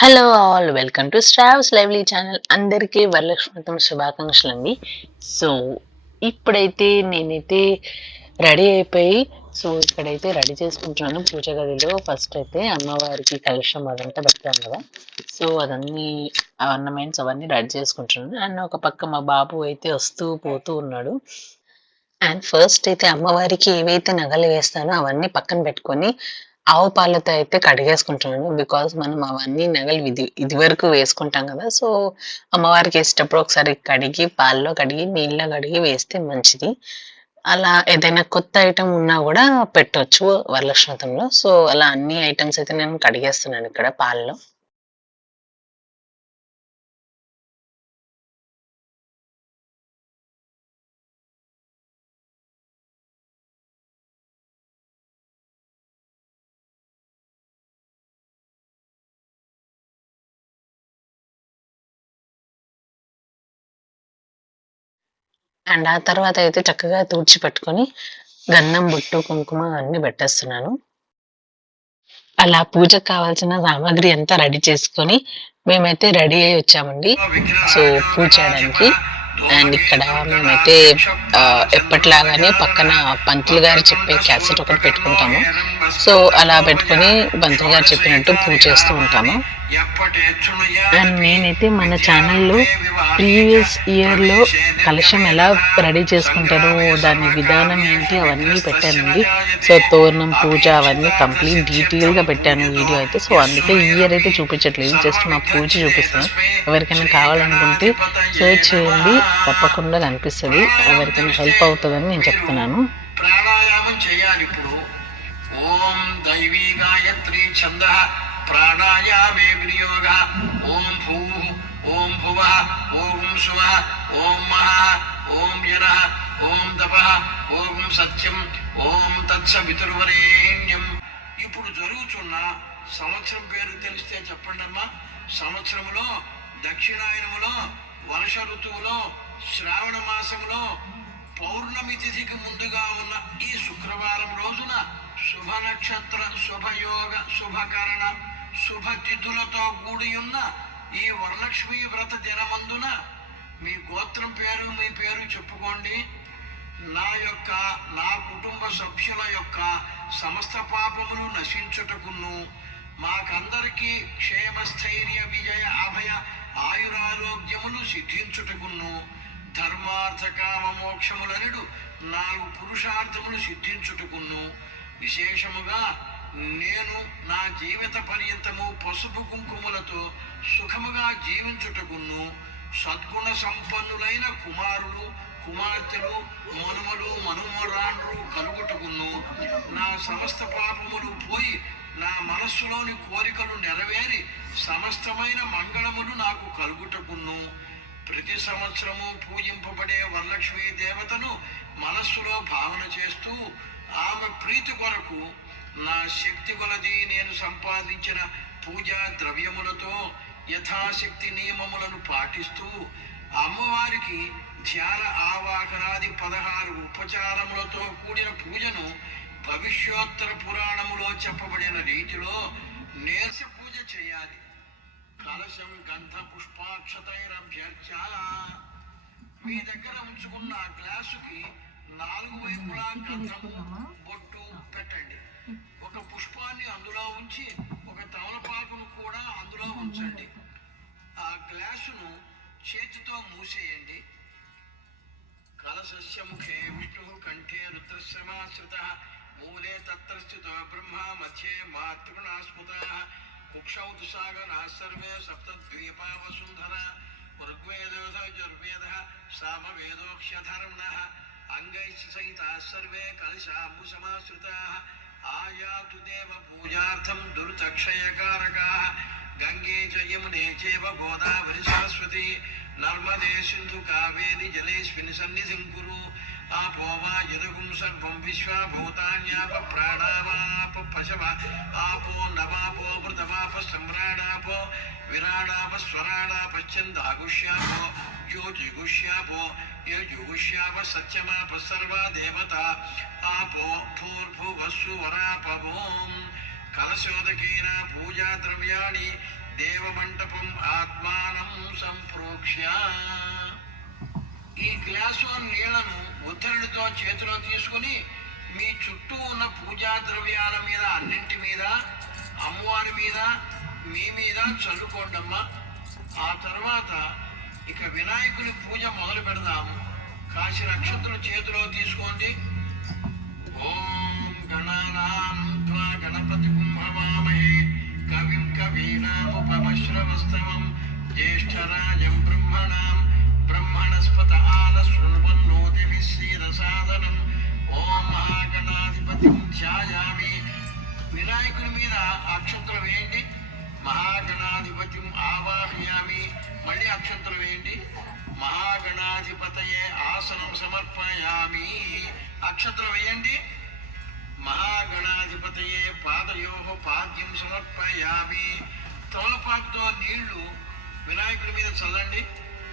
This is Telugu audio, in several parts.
Hello all welcome to straws lively channel అందరికీ వరలక్ష్మితం శుభాకాంక్షలు అండి. సో ఇప్పుడైతే నేనైతే రెడీ అయిపోయి సో ఇక్కడైతే రెడీ చేసుకుంటున్నాను. పూజ గదిలో ఫస్ట్ అయితే అమ్మవారికి కలుషం అదంతా పెడతాను కదా. సో అదన్నీ ఆర్నమెంట్స్ అవన్నీ రెడీ చేసుకుంటున్నాను. అండ్ ఒక పక్క మా బాబు అయితే వస్తూ పోతూ ఉన్నాడు. అండ్ ఫస్ట్ అయితే అమ్మవారికి ఏవైతే నగలు వేస్తానో అవన్నీ పక్కన పెట్టుకొని ఆవు పాలతో అయితే కడిగేసుకుంటున్నాను బికాస్ మనం అవన్నీ నగలు ఇది ఇది వరకు వేసుకుంటాం కదా. సో అమ్మవారికి వేసేటప్పుడు ఒకసారి కడిగి పాల్లో కడిగి నీళ్ళలో కడిగి వేస్తే మంచిది. అలా ఏదైనా కొత్త ఐటెం ఉన్నా కూడా పెట్టొచ్చు వరలక్ష్మతంలో సో అలా అన్ని ఐటమ్స్ అయితే నేను కడిగేస్తున్నాను ఇక్కడ పాల్లో. అండ్ ఆ తర్వాత అయితే చక్కగా తుడిచి పెట్టుకొని గంధం బొట్టు కుంకుమ అన్ని పెట్టేస్తున్నాను. అలా పూజకు కావాల్సిన సామాగ్రి అంతా రెడీ చేసుకొని మేమైతే రెడీ అయ్యి వచ్చామండి. సో పూజ చేయడానికి. అండ్ ఇక్కడ మేమైతే ఎప్పటిలాగానే పక్కన పంతులు గారు చెప్పే క్యాసెట్ ఒకటి పెట్టుకుంటాము. సో అలా పెట్టుకొని పంతులు గారు చెప్పినట్టు పూజ చేస్తూ ఉంటాము. అండ్ నేనైతే మన ఛానల్లో ప్రీవియస్ ఇయర్లో కలశం ఎలా రెడీ చేసుకుంటారో దాని విధానం ఏంటి అవన్నీ పెట్టానండి. సో తోరణం పూజ అవన్నీ కంప్లీట్ డీటెయిల్గా పెట్టాను వీడియో అయితే. సో అందుకే ఈ ఇయర్ అయితే చూపించట్లేదు జస్ట్ మా పూజ చూపిస్తాను. ఎవరికైనా కావాలనుకుంటే సర్చ్ చేయండి తప్పకుండా కనిపిస్తుంది. ఎవరికైనా హెల్ప్ అవుతుందని నేను చెప్తున్నాను. ప్రాణాయామం చేయాలి ఇప్పుడు. ఓం దైవీ గాయత్రి ఛంద. ప్రాణాయామే వినియోగ ఓం భూ ఓం భువ ఓం శివ ఓం మహ ఓం యన ఓం తప ఓం సత్యం ఓం తత్సవితుర్వరేణ్యం ఇప్పుడు జరుగుతున్న సంవత్సరం పేరు తెలిస్తే చెప్పండి అమ్మా. సంవత్సరములో దక్షిణాయనములో వర్ష ఋతువులో శ్రావణ మాసములో పౌర్ణమి తిథికి ముందుగా ఉన్న ఈ శుక్రవారం రోజున శుభ నక్షత్ర శుభయోగ శుభకరణ శుభతిథులతో కూడి ఉన్న ఈ వరలక్ష్మి వ్రత దినమందున మీ గోత్రం పేరు మీ పేరు చెప్పుకోండి. నా యొక్క నా కుటుంబ సభ్యుల యొక్క సమస్త పాపములు నశించుటకును మాకందరికీ క్షేమస్థైర్య విజయ అభయ ఆయురారోగ్యములు సిద్ధించుటకును ధర్మార్థ కామ మోక్షములనడు నాలుగు పురుషార్థములు సిద్ధించుటకును. విశేషముగా నేను నా జీవిత పర్యంతము పసుపు కుంకుమలతో సుఖముగా జీవించుటకును సద్గుణ సంపన్నులైన కుమారులు కుమార్తెలు మనుమలు మనుమరాండ్రు కలుగుటకును నా సమస్త పాపములు పోయి నా మనస్సులోని కోరికలు నెరవేరి సమస్తమైన మంగళములు నాకు కలుగుటకును. ప్రతి సంవత్సరము పూజింపబడే వరలక్ష్మీ దేవతను మనస్సులో భావన చేస్తూ ఆమె ప్రీతి కొరకు నా శక్తి కొలది నేను సంపాదించిన పూజా ద్రవ్యములతో యథాశక్తి నియమములను పాటిస్తూ అమ్మవారికి ధ్యాన ఆవాహనాది పదహారు ఉపచారములతో కూడిన పూజను భవిష్యోత్తర పురాణములో చెప్పబడిన రీతిలో నేస పూజ చేయాలి. కలశం గంధ పుష్పాక్షతైరభ్యర్చ. మీ దగ్గర ఉంచుకున్న గ్లాసుకి నాలుగు వైపులా గంధము బొట్టు పెట్టండి. ఒక పుష్పాన్ని అందులో ఉంచి ఒక తమలపాకును కూడా అందులో ఉంచండి. ఆ గ్లాసును చేతితో మూసేయండి. కలసస్యముఖే విష్ణు కంఠే రుద్రశ్రమాశ్రిత మూలే తత్ర బ్రహ్మ మధ్యే మాతృణాస్మృత కుక్షౌ దుసాగరా సర్వే సప్తద్వీపా వసుంధర ఋగ్వేదోర్వేద సామవేదోక్షధర్మణ అంగైశ్చ సహితా సర్వే కలశాంబుసమాశ్రితా ఆయాతు దేవ పూజార్థం దుర్చక్షయకారకా. గంగే చ చేవ గోదావరి సరస్వతి నర్మదే సింధు కావేరి జలేస్మిన్ సన్నిధిం కురు. ఆపో వా యదుగుం సర్వం విశ్వభూతాన్యాప ప్రాణావాప పశవ. ఆపో నవాపో మృతవాప సమ్రాడాపో విరాడాప స్వరాడాపశ్చందాగుష్యాపో జ్యోతిగుష్యాపో. యజుగుష్యాప సత్యమాప సర్వ దేవత. ఆపో భూర్భువస్సు వరాపవోం కలశోదకేన పూజా ద్రవ్యాణి దేవమంటపం ఆత్మానం సంప్రోక్ష్య. ఈ గ్లాసు నీళ్ళను ఉద్ధరణితో చేతిలో తీసుకుని మీ చుట్టూ ఉన్న పూజా ద్రవ్యాల మీద అన్నింటి మీద అమ్మవారి మీద మీ మీద చల్లుకోండమ్మా. ఆ తర్వాత ఇక వినాయకుని పూజ మొదలు పెడదాము. కాశీ నక్షత్రం చేతిలో తీసుకోండి. ఓం గణానాం త్వా గణపతి కుంభవామహే. కవిం కవీనాముపమశ్రవస్తవం. జ్యేష్ఠరాజం బ్రహ్మణాం. బ్రహ్మణస్పత ఆన శృణ్వన్నో మీద చల్లండి.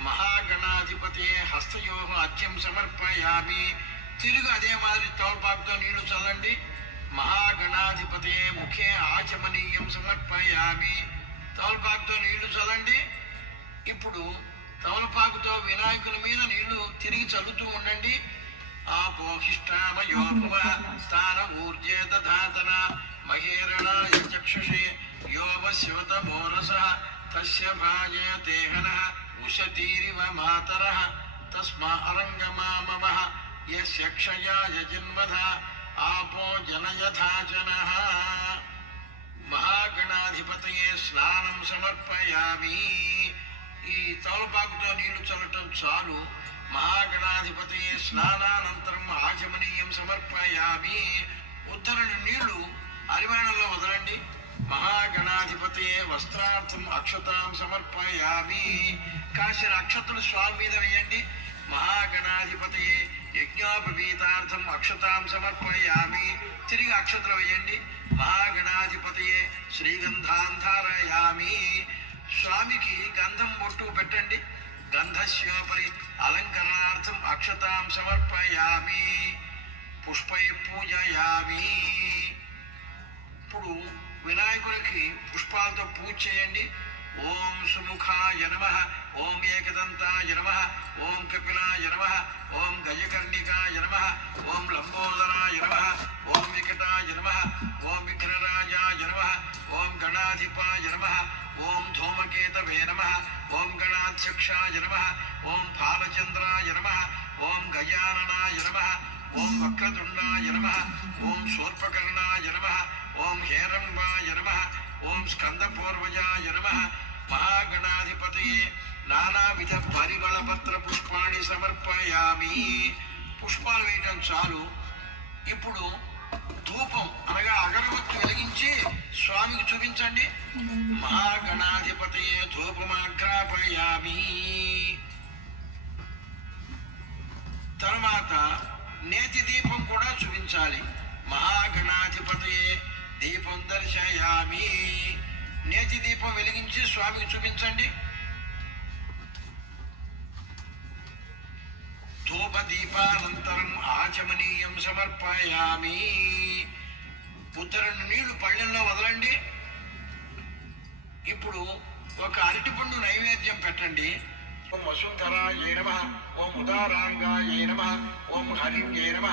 మహాగణాధిపతయే హస్తయో అర్ఘ్యం సమర్పయామి. తిరుగు అదే మాదిరి తోలపాకుతో నీళ్ళు చల్లండి. మహాగణాధిపతే ముఖే ఆచమనీయం సమర్పయామి. తోలపాకుతో నీళ్ళు చల్లండి. ఇప్పుడు తమలపాకుతో వినాయకుని మీద నీళ్ళు తిరిగి చల్లుతూ ఉండండి. ఆపోహిష్టామయోపవ స్థాన ఊర్జే దధాతన మహేరణాయ చక్షుషే. యోమ శివత మోర తస్య భాజయ తేహన ఉషతీరివ మాతర తస్మా అరంగమామవ యస్య క్షయాయ జన్మధ ఆపో జనయథా జనః మహాగణాధిపతయే స్నానం సమర్పయామి ఈ తమలపాకుతో నీళ్ళు చల్లటం చాలు। మహాగణాధిపతయే స్నానానంతరం ఆచమనీయం సమర్పయామి। ఉద్ధరణ నీళ్ళు అరివేణంలో వదలండి। మహాగణాధిపతయే వస్త్రార్థం అక్షతాం సమర్పయామి. కాసిన అక్షతలు స్వామి మీద వేయండి. మహాగణాధిపతి యజ్ఞోపవీతార్థం అక్షతాం సమర్పయామి. తిరిగి అక్షతలు వేయండి. మహాగణాధిపతి శ్రీగంధాంధారయామి స్వామికి గంధం బొట్టు పెట్టండి. గంధస్యోపరి అలంకరణార్థం అక్షతాం సమర్పయామి. పుష్పై పూజయామి. ఇప్పుడు వినాయకుడికి పుష్పాలతో పూజ చేయండి ఓం సుముఖాయ నమ ఓం ఏకదంతాయ నమ ఓం కపిలాయ నమ ఓం గజకర్ణికాయ నమ ఓం లంబోదరాయ నమ ఓం వికటాయ నమ ఓం విఘ్నరాజాయ నమ ఓం గణాధిపాయ నమ ఓం ధూమకేతవే నమ ఓం గణాధ్యక్షాయ నమ ఓం బాలచంద్రాయ నమ ఓం గజాననాయ నమ ఓం వక్రతుండాయ నమ ఓం శూర్పకర్ణాయ నమ ఓం హేరంబాయ నమ. ఓం స్కందపూర్వజాయ నమ. మహాగణాధిపతయే. నానావిధ పరిమళపత్ర పుష్పాణి సమర్పయామి. పుష్పాలు వేయటం చాలు. ఇప్పుడు ధూపం అనగా అగరవత్తు వెలిగించి స్వామికి చూపించండి. మహాగణాధిపతయే ధూపమాగ్రాపయామి. తర్వాత నేతి దీపం కూడా చూపించాలి. మహాగణాధిపతయే. దీపం దర్శయామి. నేతి దీపం వెలిగించి స్వామికి చూపించండి. ధూపదీపానంతరం ఆచమనీయం సమర్పయామి. ఉత్తరను నీళ్ళు పళ్ళెంలో వదలండి. ఇప్పుడు ఒక అరటిపండు నైవేద్యం పెట్టండి. ఓం వసుంధరాయ నమ ఓం ఉదారాంగాయ నమ ఓం హరింగే నమ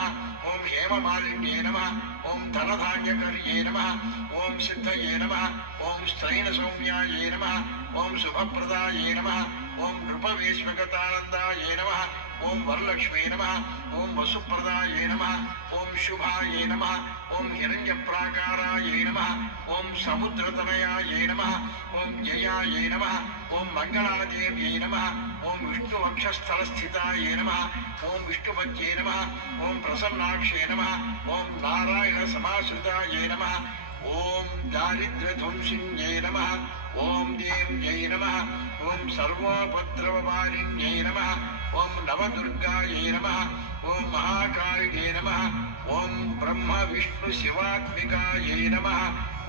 ఓం హేమమాలిన్యే నమ. ఓం ధనధాన్యకర్యే నమ ఓం సిద్ధయే నమ ఓం స్థైన సౌమ్యాయే నమ ఓం శుభప్రదాయే నమ ఓం నృపవేశ్వగతానందాయ నమ ఓం వరలక్ష్మీ నమ ఓం వసుప్రదాయే నమ ఓం శుభాయే నమ ఓం హిరణ్యప్రాకారాయ నమ ఓం సముద్రతనయాయే నమ ఓం జయాయే నమ ఓం మంగళాదేవ్యై నమ ఓం విష్ణు వక్షస్థల స్థితాయ నమ ఓం విష్ణుపత్యే నమ. ఓం ప్రసన్నాక్షే నమ. ఓం నారాయణ సమాశ్రితాయ నమ. ఓం దారిద్ర్యధ్వంసిన్యై నమ. ఓం దేవ్యై నమ. ఓం సర్వోపద్రవపాలిన్యై నమ. ఓం నవదుర్గాయై నమ. ఓం మహాకాళికే నమ. ఓం బ్రహ్మ విష్ణు శివాత్మికాయై నమ.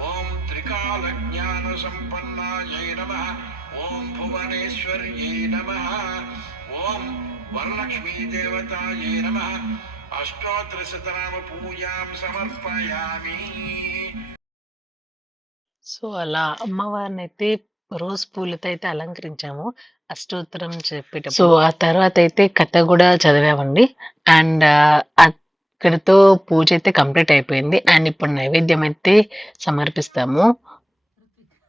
ఓం త్రికాలజ్ఞాన సంపన్నాయై నమ. ఓం భువనేశ్వర్యై నమ. ఓం వరలక్ష్మీ దేవతాయై నమ. పూజాం సమర్పయామి. సో అలా అమ్మవారిని అయితే రోజ్ పూలతో అయితే అలంకరించాము. అష్టోత్తరం చెప్పేటప్పుడు. సో ఆ తర్వాత అయితే కథ కూడా చదివామండి. అండ్ అక్కడితో పూజ అయితే కంప్లీట్ అయిపోయింది. అండ్ ఇప్పుడు నైవేద్యం అయితే సమర్పిస్తాము.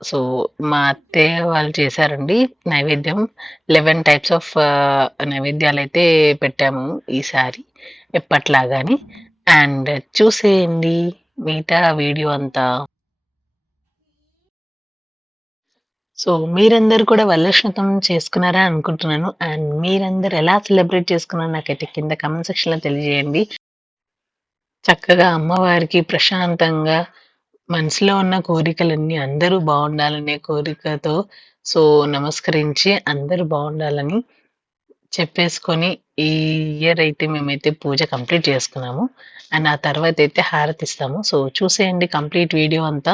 సో మా అత్తయ్య వాళ్ళు చేశారండి నైవేద్యం. లెవెన్ టైప్స్ ఆఫ్ నైవేద్యాలు అయితే పెట్టాము ఈసారి ఎప్పట్లాగాని. అండ్ చూసేయండి మిగతా వీడియో అంతా. సో మీరందరూ కూడా వల్లక్షతం చేసుకున్నారా అనుకుంటున్నాను. అండ్ మీరందరూ ఎలా సెలబ్రేట్ చేసుకున్నారో నాకైతే కింద కమెంట్ సెక్షన్లో తెలియజేయండి. చక్కగా అమ్మవారికి ప్రశాంతంగా మనసులో ఉన్న కోరికలన్నీ అందరూ బాగుండాలనే కోరికతో సో నమస్కరించి అందరూ బాగుండాలని చెప్పేసుకొని ఈ ఇయర్ అయితే మేమైతే పూజ కంప్లీట్ చేసుకున్నాము. అండ్ ఆ తర్వాత అయితే హారతిస్తాము సో చూసేయండి కంప్లీట్ వీడియో అంతా.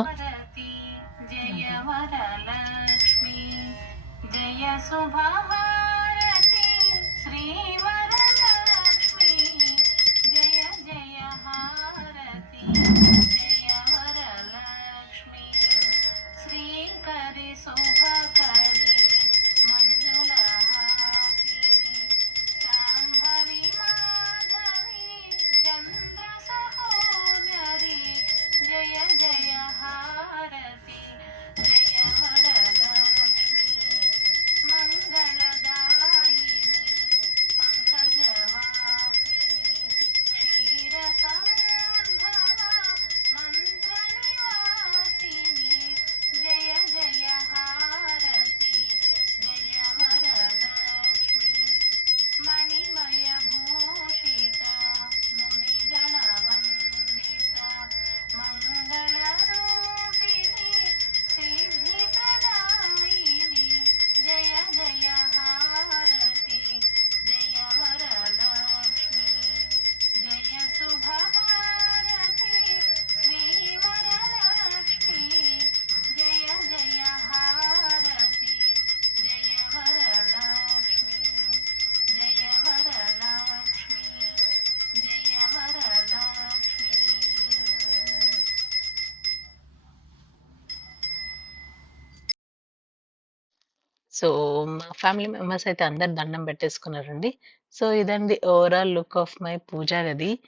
సో మా ఫ్యామిలీ మెంబర్స్ అయితే అందరు దండం పెట్టేసుకున్నారండి. సో ఇదండి overall look of my puja గది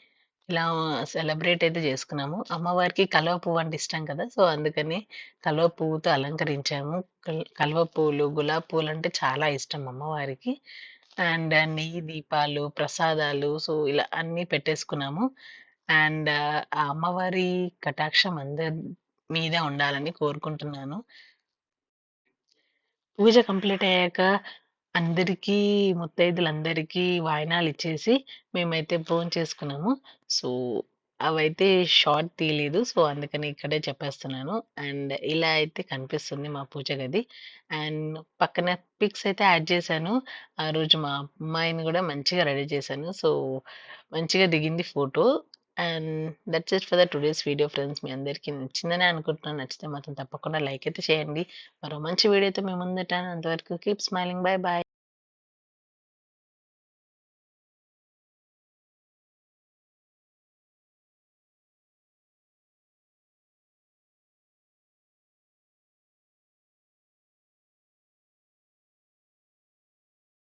ఇలా సెలబ్రేట్ అయితే చేసుకున్నాము. అమ్మవారికి కలువ పువ్వు అంటే ఇష్టం కదా సో అందుకని కలువ పువ్వుతో అలంకరించాము. కల్- కలువ పువ్వులు గులాబీ పువ్వులు అంటే చాలా ఇష్టం అమ్మవారికి. అండ్ నెయ్యి దీపాలు ప్రసాదాలు సో ఇలా అన్నీ పెట్టేసుకున్నాము. అండ్ ఆ అమ్మవారి కటాక్షం అందరి మీద ఉండాలని కోరుకుంటున్నాను. పూజ కంప్లీట్ అయ్యాక అందరికీ ముత్తైదులందరికీ వాయినాలు ఇచ్చేసి మేమైతే చేసుకున్నాము. సో అవైతే షార్ట్ తీయలేదు. సో అందుకని ఇక్కడే చెప్పేస్తున్నాను. అండ్ ఇలా అయితే కనిపిస్తుంది మా పూజ గది. అండ్ పక్కన పిక్స్ అయితే యాడ్ చేశాను. ఆ రోజు మా అమ్మాయిని కూడా మంచిగా రెడీ చేశాను. సో మంచిగా దిగింది photo. And that's it for the today's video friends మీ అందరికీ నచ్చిందని అనుకుంటున్నాను. నచ్చితే మాత్రం తప్పకుండా లైక్ అయితే చేయండి. మరో మంచి వీడియోతో మేము ముందట అంతవరకు కీప్ స్మైలింగ్ బై బాయ్